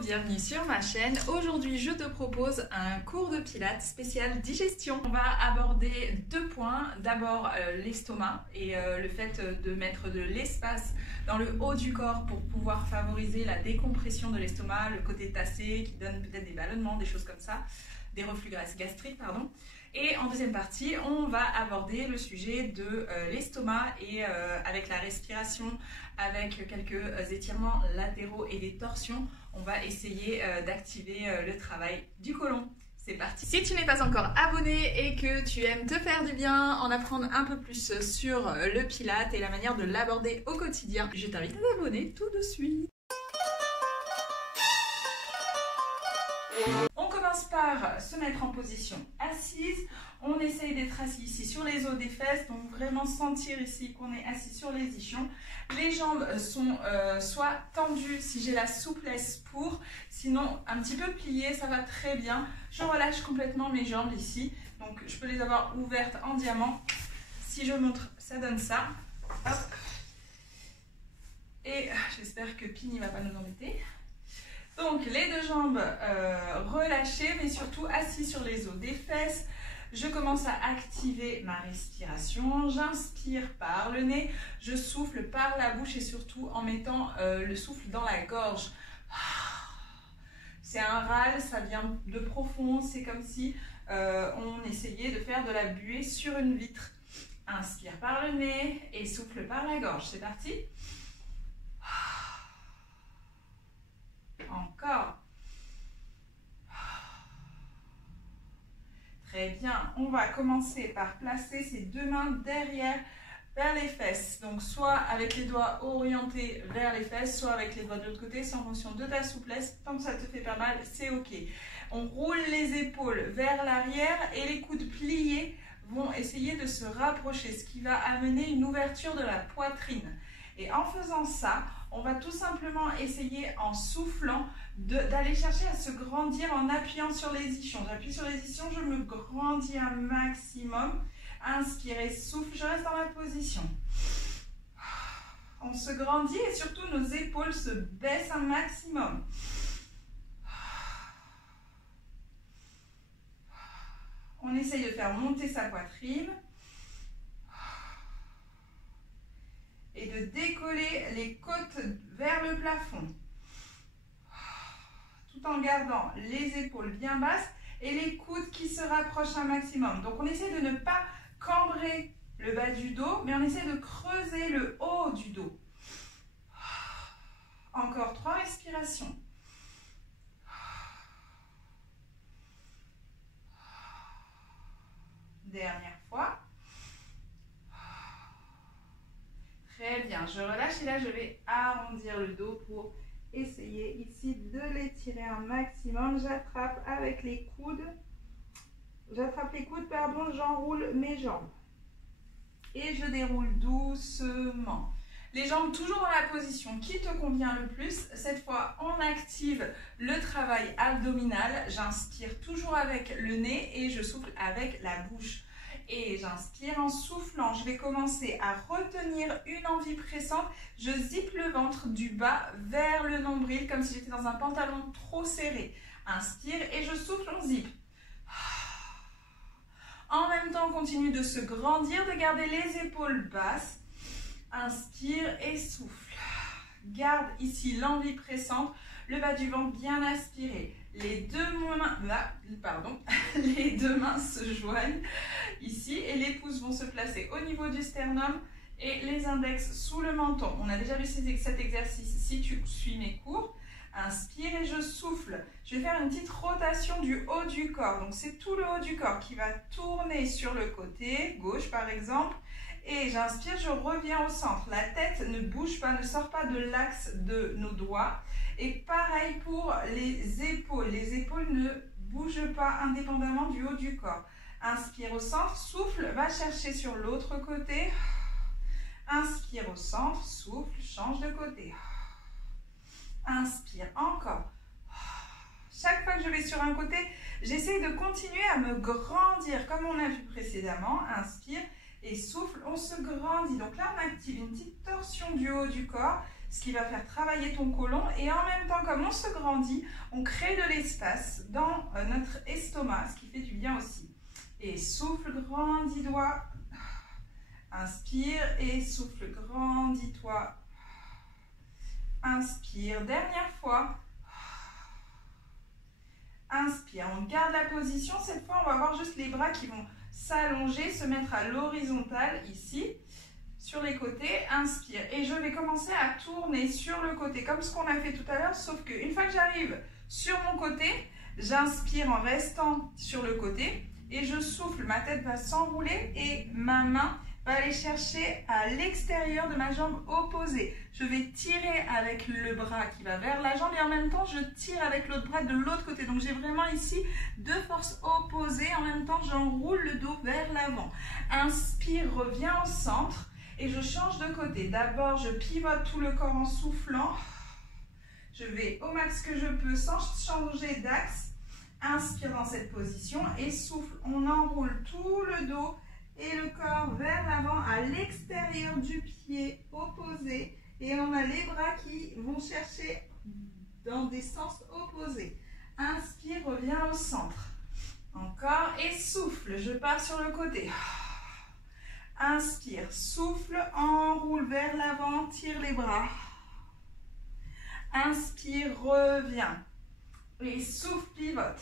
bienvenue sur ma chaîne. Aujourd'hui, je te propose un cours de pilates spécial digestion. On va aborder deux points. D'abord, l'estomac et le fait de mettre de l'espace dans le haut du corps pour pouvoir favoriser la décompression de l'estomac, le côté tassé qui donne peut-être des ballonnements, des choses comme ça, des reflux gastriques, pardon. Et en deuxième partie, on va aborder le sujet de l'estomac et avec la respiration, avec quelques étirements latéraux et des torsions, on va essayer d'activer le travail du côlon. C'est parti! Si tu n'es pas encore abonné et que tu aimes te faire du bien, en apprendre un peu plus sur le pilates et la manière de l'aborder au quotidien, je t'invite à t'abonner tout de suite. On commence par se mettre en position assise. On essaye d'être assis ici sur les os des fesses, donc vraiment sentir ici qu'on est assis sur les ischions. Les jambes sont soit tendues si j'ai la souplesse pour, sinon un petit peu pliées, ça va très bien. Je relâche complètement mes jambes ici, donc je peux les avoir ouvertes en diamant. Si je montre, ça donne ça. Hop. Et j'espère que Pi ne va pas nous embêter. Donc les deux jambes relâchées, mais surtout assis sur les os des fesses. Je commence à activer ma respiration. J'inspire par le nez, je souffle par la bouche et surtout en mettant le souffle dans la gorge. C'est un râle, ça vient de profond, c'est comme si on essayait de faire de la buée sur une vitre. Inspire par le nez et souffle par la gorge. C'est parti. Encore. Très bien. On va commencer par placer ses deux mains derrière vers les fesses. Donc soit avec les doigts orientés vers les fesses, soit avec les doigts de l'autre côté, c'est en fonction de ta souplesse. Tant que ça te fait pas mal, c'est ok. On roule les épaules vers l'arrière et les coudes pliés vont essayer de se rapprocher, ce qui va amener une ouverture de la poitrine. Et en faisant ça, on va tout simplement essayer en soufflant d'aller chercher à se grandir en appuyant sur les ischions. J'appuie sur les ischions, je me grandis un maximum. Inspirez, souffle, je reste dans la position. On se grandit et surtout nos épaules se baissent un maximum. On essaye de faire monter sa poitrine. Et de décoller les côtes vers le plafond. Tout en gardant les épaules bien basses et les coudes qui se rapprochent un maximum. Donc on essaie de ne pas cambrer le bas du dos, mais on essaie de creuser le haut du dos. Encore 3 respirations. Dernière fois. Très bien, je relâche et là je vais arrondir le dos pour essayer ici de l'étirer un maximum. J'attrape avec les coudes, j'enroule mes jambes et je déroule doucement. Les jambes toujours dans la position qui te convient le plus. Cette fois, on active le travail abdominal. J'inspire toujours avec le nez et je souffle avec la bouche. Et j'inspire en soufflant. Je vais commencer à retenir une envie pressante. Je zippe le ventre du bas vers le nombril comme si j'étais dans un pantalon trop serré. Inspire et je souffle, on zippe. En même temps, on continue de se grandir, de garder les épaules basses. Inspire et souffle. Garde ici l'envie pressante, le bas du ventre bien aspiré. Les deux mains se joignent ici et les pouces vont se placer au niveau du sternum et les index sous le menton. On a déjà vu cet exercice si tu suis mes cours. Inspire et je souffle. Je vais faire une petite rotation du haut du corps. Donc c'est tout le haut du corps qui va tourner sur le côté gauche par exemple. Et j'inspire, je reviens au centre. La tête ne bouge pas, ne sort pas de l'axe de nos doigts. Et pareil pour les épaules. Les épaules ne bougent pas indépendamment du haut du corps. Inspire au centre, souffle, va chercher sur l'autre côté. Inspire au centre, souffle, change de côté. Inspire, encore. Chaque fois que je vais sur un côté, j'essaie de continuer à me grandir comme on a vu précédemment. Inspire et souffle, on se grandit. Donc là, on active une petite torsion du haut du corps. ce qui va faire travailler ton côlon. Et en même temps, comme on se grandit, on crée de l'espace dans notre estomac, ce qui fait du bien aussi. Et souffle, grandis-toi. Inspire et souffle, grandis-toi. Inspire, dernière fois. Inspire, on garde la position. Cette fois, on va avoir juste les bras qui vont s'allonger, se mettre à l'horizontale ici, sur les côtés. Inspire. Et je vais commencer à tourner sur le côté, comme ce qu'on a fait tout à l'heure, sauf qu'une fois que j'arrive sur mon côté, j'inspire en restant sur le côté et je souffle. Ma tête va s'enrouler et ma main va aller chercher à l'extérieur de ma jambe opposée. Je vais tirer avec le bras qui va vers la jambe et en même temps, je tire avec l'autre bras de l'autre côté. Donc, j'ai vraiment ici deux forces opposées. En même temps, j'enroule le dos vers l'avant. Inspire, reviens au centre et je change de côté. D'abord, je pivote tout le corps en soufflant. Je vais au max que je peux sans changer d'axe. Inspire dans cette position et souffle. On enroule tout le dos et le corps vers l'avant à l'extérieur du pied opposé. Et on a les bras qui vont chercher dans des sens opposés. Inspire, reviens au centre. Encore et souffle. Je pars sur le côté. Inspire, souffle, enroule vers l'avant, tire les bras. Inspire, reviens. Et souffle, pivote.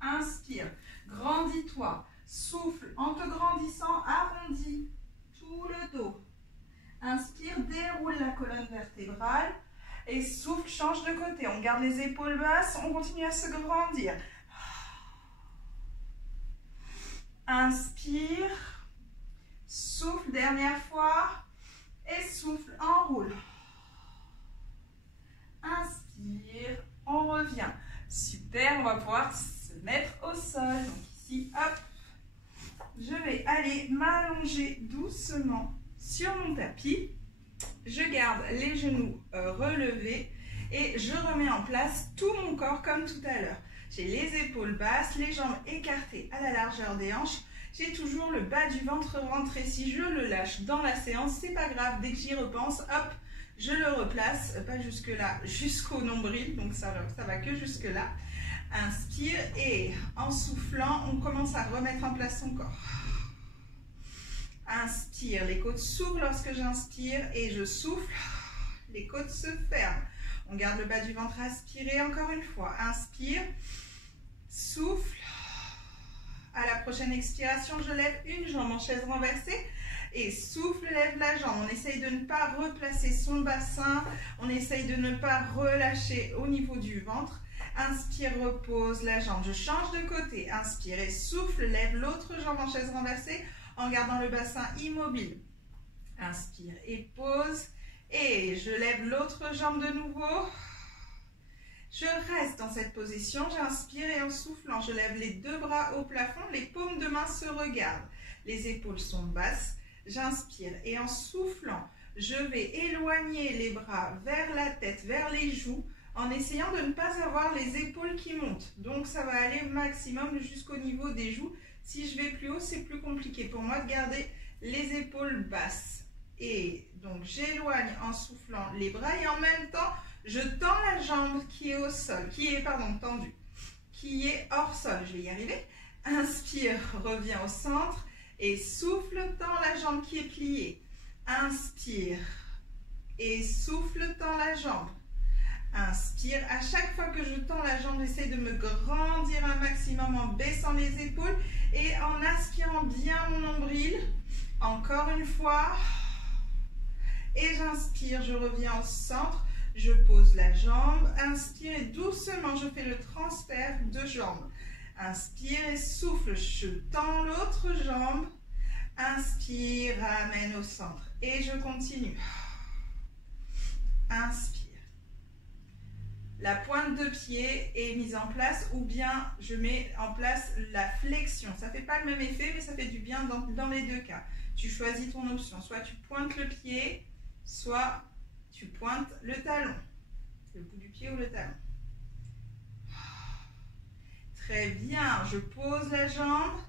Inspire, grandis-toi. Souffle, en te grandissant, arrondis tout le dos. Inspire, déroule la colonne vertébrale. Et souffle, change de côté. On garde les épaules basses, on continue à se grandir. Inspire. Souffle, dernière fois. Et souffle, enroule. Inspire, on revient. Super, on va pouvoir se mettre au sol. Donc ici, hop. Je vais aller m'allonger doucement sur mon tapis. Je garde les genoux relevés et je remets en place tout mon corps comme tout à l'heure. J'ai les épaules basses, les jambes écartées à la largeur des hanches. J'ai toujours le bas du ventre rentré. Si je le lâche dans la séance, c'est pas grave. Dès que j'y repense, hop, je le replace. Pas jusque là, jusqu'au nombril. Donc ça va que jusque là. Inspire et en soufflant, on commence à remettre en place son corps. Inspire, les côtes s'ouvrent lorsque j'inspire et je souffle, les côtes se ferment. On garde le bas du ventre aspiré encore une fois. Inspire, souffle. À la prochaine expiration, je lève une jambe en chaise renversée et souffle, lève la jambe. On essaye de ne pas replacer son bassin, on essaye de ne pas relâcher au niveau du ventre. Inspire, repose la jambe. Je change de côté. Inspire et souffle. Lève l'autre jambe en chaise renversée en gardant le bassin immobile. Inspire et pose. Et je lève l'autre jambe de nouveau. Je reste dans cette position. J'inspire et en soufflant, je lève les deux bras au plafond. Les paumes de main se regardent. Les épaules sont basses. J'inspire et en soufflant, je vais éloigner les bras vers la tête, vers les joues, en essayant de ne pas avoir les épaules qui montent. Donc, ça va aller au maximum jusqu'au niveau des joues. Si je vais plus haut, c'est plus compliqué pour moi de garder les épaules basses. Et donc, j'éloigne en soufflant les bras et en même temps, je tends la jambe qui est au sol, tendue, qui est hors sol. Je vais y arriver. Inspire, reviens au centre et souffle, tends la jambe qui est pliée. Inspire et souffle, tends la jambe. Inspire, à chaque fois que je tends la jambe, j'essaie de me grandir un maximum en baissant les épaules et en aspirant bien mon nombril. Encore une fois. Et j'inspire, je reviens au centre, je pose la jambe. Inspire et doucement, je fais le transfert de jambes. Inspire et souffle, je tends l'autre jambe. Inspire, ramène au centre et je continue. Inspire. La pointe de pied est mise en place ou bien je mets en place la flexion. Ça ne fait pas le même effet, mais ça fait du bien dans les deux cas. Tu choisis ton option. Soit tu pointes le pied, soit tu pointes le talon. Le bout du pied ou le talon. Très bien. Je pose la jambe.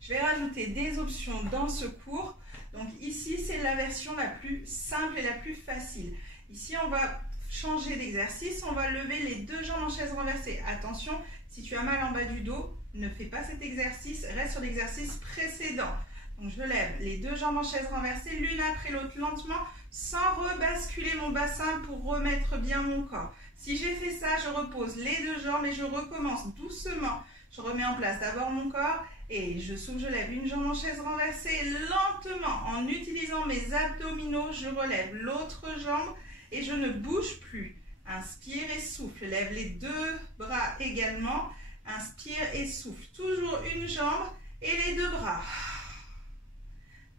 Je vais rajouter des options dans ce cours. Donc ici, c'est la version la plus simple et la plus facile. Ici, on va changer d'exercice, on va lever les deux jambes en chaise renversée. Attention, si tu as mal en bas du dos, ne fais pas cet exercice, reste sur l'exercice précédent. Donc je lève les deux jambes en chaise renversée, l'une après l'autre lentement, sans rebasculer mon bassin pour remettre bien mon corps. Si j'ai fait ça, je repose les deux jambes et je recommence doucement. Je remets en place d'abord mon corps et je souffle, je lève une jambe en chaise renversée lentement. En utilisant mes abdominaux, je relève l'autre jambe et je ne bouge plus. Inspire et souffle, lève les deux bras également. Inspire et souffle, toujours une jambe et les deux bras.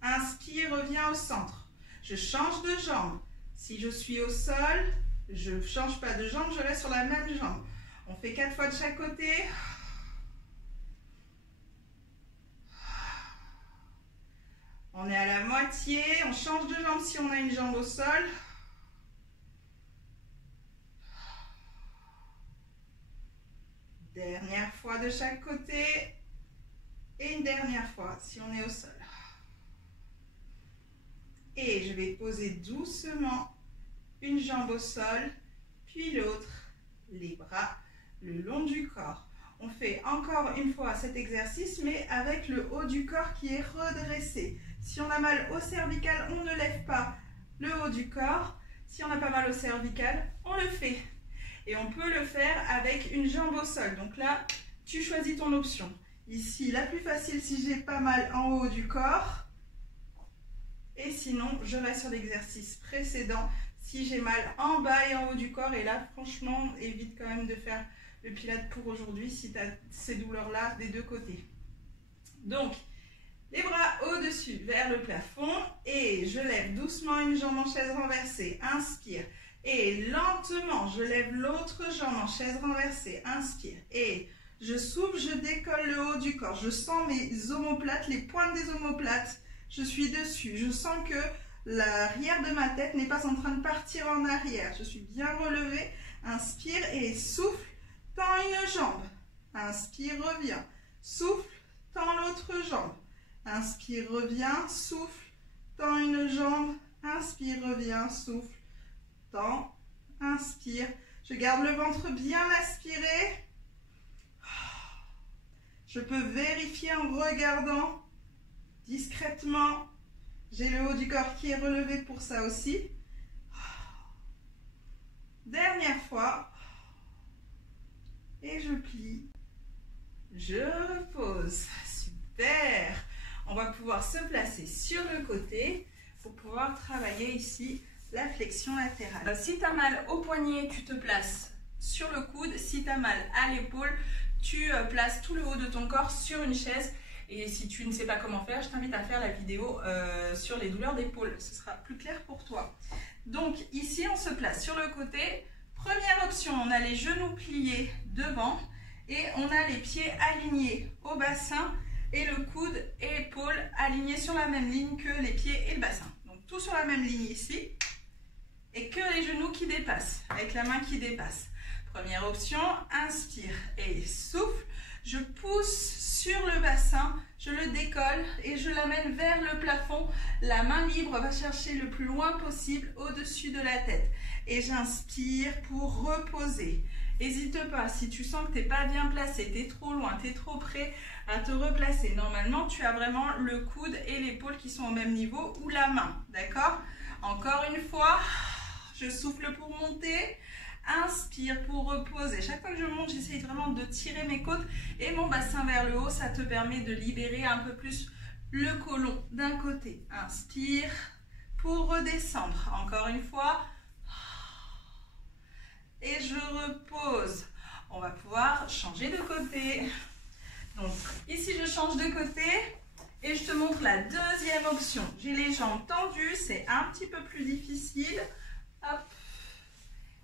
Inspire, reviens au centre. Je change de jambe. Si je suis au sol, je ne change pas de jambe, je reste sur la même jambe. On fait 4 fois de chaque côté. On est à la moitié, on change de jambe si on a une jambe au sol. Dernière fois de chaque côté. Et une dernière fois si on est au sol. Et je vais poser doucement une jambe au sol, puis l'autre, les bras le long du corps. On fait encore une fois cet exercice, mais avec le haut du corps qui est redressé. Si on a mal au cervical, on ne lève pas le haut du corps. Si on n'a pas mal au cervical, on le fait. Et on peut le faire avec une jambe au sol. Donc là, tu choisis ton option. Ici, la plus facile si j'ai pas mal en haut du corps. Et sinon, je reste sur l'exercice précédent si j'ai mal en bas et en haut du corps. Et là, franchement, évite quand même de faire le pilate pour aujourd'hui si tu as ces douleurs-là des deux côtés. Donc, les bras au-dessus vers le plafond. Et je lève doucement une jambe en chaise renversée. Inspire. Et lentement, je lève l'autre jambe en chaise renversée. Inspire. Et je souffle, je décolle le haut du corps. Je sens mes omoplates, les pointes des omoplates. Je suis dessus. Je sens que l'arrière de ma tête n'est pas en train de partir en arrière. Je suis bien relevée. Inspire et souffle. Tends une jambe. Inspire, reviens. Souffle, tends l'autre jambe. Inspire, reviens. Souffle, tends une jambe. Inspire, reviens. Souffle, tends. Inspire. Je garde le ventre bien aspiré. Je peux vérifier en regardant discrètement. J'ai le haut du corps qui est relevé pour ça aussi. Dernière fois. Et je plie. Je repose. Super. On va pouvoir se placer sur le côté pour pouvoir travailler ici la flexion latérale. Si tu as mal au poignet, tu te places sur le coude. Si tu as mal à l'épaule, tu places tout le haut de ton corps sur une chaise. Et si tu ne sais pas comment faire, je t'invite à faire la vidéo sur les douleurs d'épaule. Ce sera plus clair pour toi. Donc ici, on se place sur le côté. Première option, on a les genoux pliés devant et on a les pieds alignés au bassin et le coude et l'épaule alignés sur la même ligne que les pieds et le bassin. Donc tout sur la même ligne ici et que les genoux qui dépassent, avec la main qui dépasse. Première option, inspire et souffle. Je pousse sur le bassin, je le décolle et je l'amène vers le plafond. La main libre va chercher le plus loin possible au-dessus de la tête. Et j'inspire pour reposer. N'hésite pas, si tu sens que tu n'es pas bien placé, tu es trop loin, tu es trop près, à te replacer. Normalement, tu as vraiment le coude et l'épaule qui sont au même niveau ou la main, d'accord? Encore une fois, je souffle pour monter. Inspire pour reposer. Chaque fois que je monte, j'essaye vraiment de tirer mes côtes et mon bassin vers le haut. Ça te permet de libérer un peu plus le côlon d'un côté. Inspire pour redescendre. Encore une fois. Et je repose. On va pouvoir changer de côté. Donc ici, je change de côté et je te montre la deuxième option. J'ai les jambes tendues, c'est un petit peu plus difficile. Hop.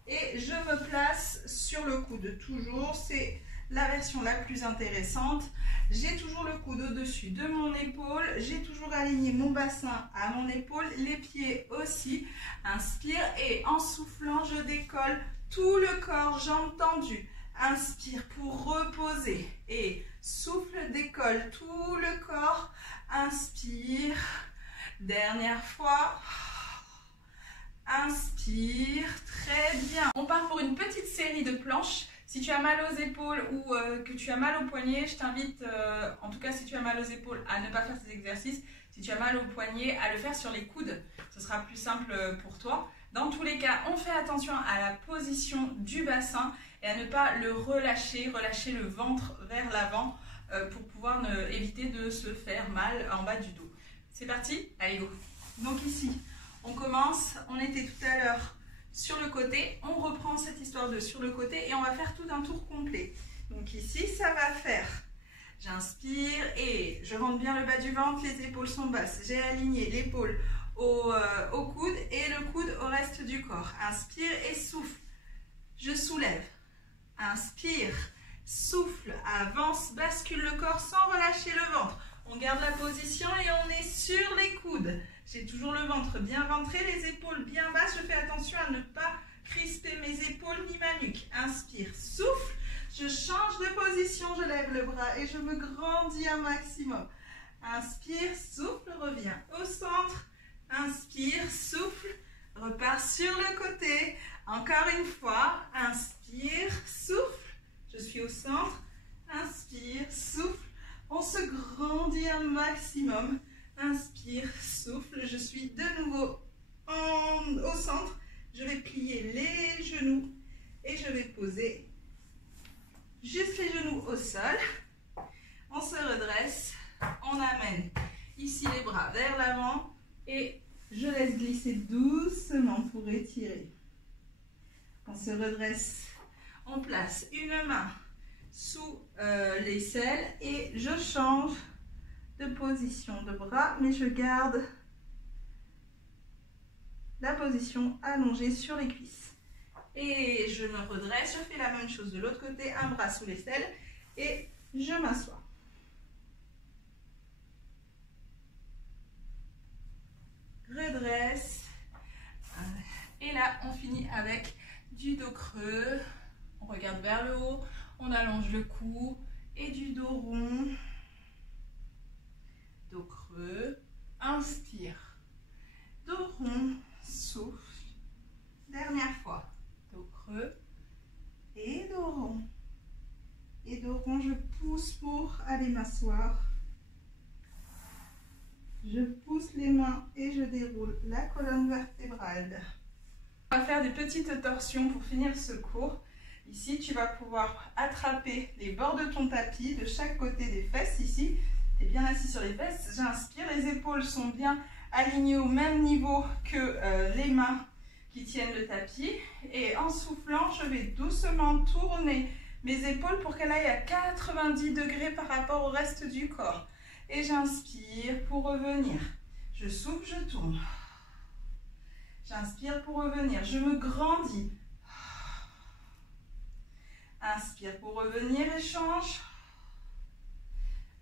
Et je me place sur le coude toujours, c'est la version la plus intéressante. J'ai toujours le coude au-dessus de mon épaule, j'ai toujours aligné mon bassin à mon épaule, les pieds aussi. Inspire et en soufflant, je décolle tout le corps, jambes tendues. Inspire pour reposer et souffle, décolle tout le corps. Inspire, dernière fois. Inspire, très bien. On part pour une petite série de planches. Si tu as mal aux épaules ou que tu as mal aux poignets, je t'invite, en tout cas si tu as mal aux épaules, à ne pas faire ces exercices. Si tu as mal aux poignets, à le faire sur les coudes. Ce sera plus simple pour toi. Dans tous les cas, on fait attention à la position du bassin et à ne pas le relâcher, relâcher le ventre vers l'avant pour pouvoir éviter de se faire mal en bas du dos. C'est parti? Allez go! Donc ici, on commence, on était tout à l'heure sur le côté, on reprend cette histoire de sur le côté et on va faire tout un tour complet. Donc ici, ça va faire, j'inspire et je rentre bien le bas du ventre, les épaules sont basses, j'ai aligné l'épaule au coude et le coude au reste du corps. Inspire et souffle, je soulève, inspire, souffle, avance, bascule le corps sans relâcher le ventre. On garde la position et on est sur les coudes. J'ai toujours le ventre bien rentré, les épaules bien basses. Je fais attention à ne pas crisper mes épaules ni ma nuque. Inspire, souffle. Je change de position, je lève le bras et je me grandis un maximum. Inspire, souffle, reviens au centre. Inspire, souffle, repars sur le côté. Encore une fois, inspire, souffle. Je suis au centre. Inspire, souffle. On se grandit un maximum. Inspire, souffle. Je suis de nouveau au centre. Je vais plier les genoux et je vais poser juste les genoux au sol. On se redresse. On amène ici les bras vers l'avant et je laisse glisser doucement pour étirer. On se redresse. On place une main sous l'aisselle et je change de position de bras, mais je garde la position allongée sur les cuisses. Et je me redresse, je fais la même chose de l'autre côté, un bras sous l'aisselle et je m'assois. Redresse. Et là, on finit avec du dos creux. On regarde vers le haut. On allonge le cou et du dos rond, dos creux, inspire, dos rond, souffle, dernière fois, dos creux et dos rond. Et dos rond, je pousse pour aller m'asseoir. Je pousse les mains et je déroule la colonne vertébrale. On va faire des petites torsions pour finir ce cours. Ici, tu vas pouvoir attraper les bords de ton tapis de chaque côté des fesses. Ici, tu es bien assis sur les fesses. J'inspire, les épaules sont bien alignées au même niveau que les mains qui tiennent le tapis. Et en soufflant, je vais doucement tourner mes épaules pour qu'elles aillent à 90 degrés par rapport au reste du corps. Et j'inspire pour revenir. Je souffle, je tourne. J'inspire pour revenir. Je me grandis. Inspire pour revenir, échange.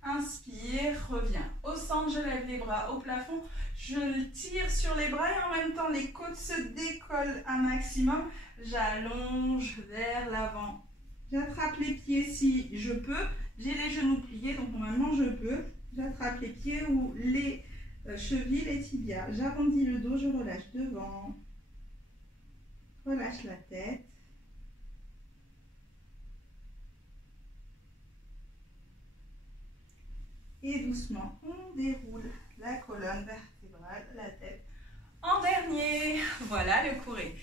Inspire, reviens au centre, je lève les bras au plafond. Je tire sur les bras et en même temps les côtes se décollent un maximum. J'allonge vers l'avant. J'attrape les pieds si je peux. J'ai les genoux pliés, donc normalement je peux. J'attrape les pieds ou les chevilles, les tibias. J'arrondis le dos, je relâche devant. Relâche la tête. Et doucement, on déroule la colonne vertébrale, la tête en dernier. Voilà, le cours est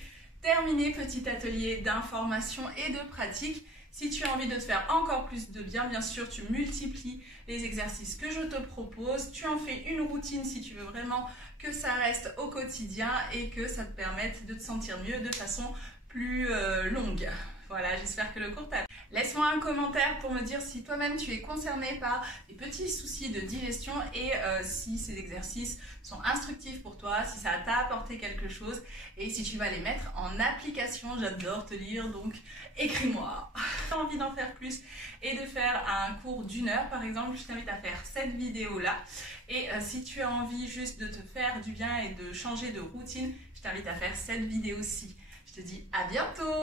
terminé. Petit atelier d'information et de pratique. Si tu as envie de te faire encore plus de bien sûr, tu multiplies les exercices que je te propose. Tu en fais une routine si tu veux vraiment que ça reste au quotidien et que ça te permette de te sentir mieux de façon plus longue. Voilà, j'espère que le cours t'a plu. Laisse-moi un commentaire pour me dire si toi-même tu es concerné par des petits soucis de digestion et si ces exercices sont instructifs pour toi, si ça t'a apporté quelque chose et si tu vas les mettre en application. J'adore te lire, donc écris-moi. Si tu as envie d'en faire plus et de faire un cours d'1 heure par exemple, je t'invite à faire cette vidéo-là. Et si tu as envie juste de te faire du bien et de changer de routine, je t'invite à faire cette vidéo-ci. Je te dis à bientôt!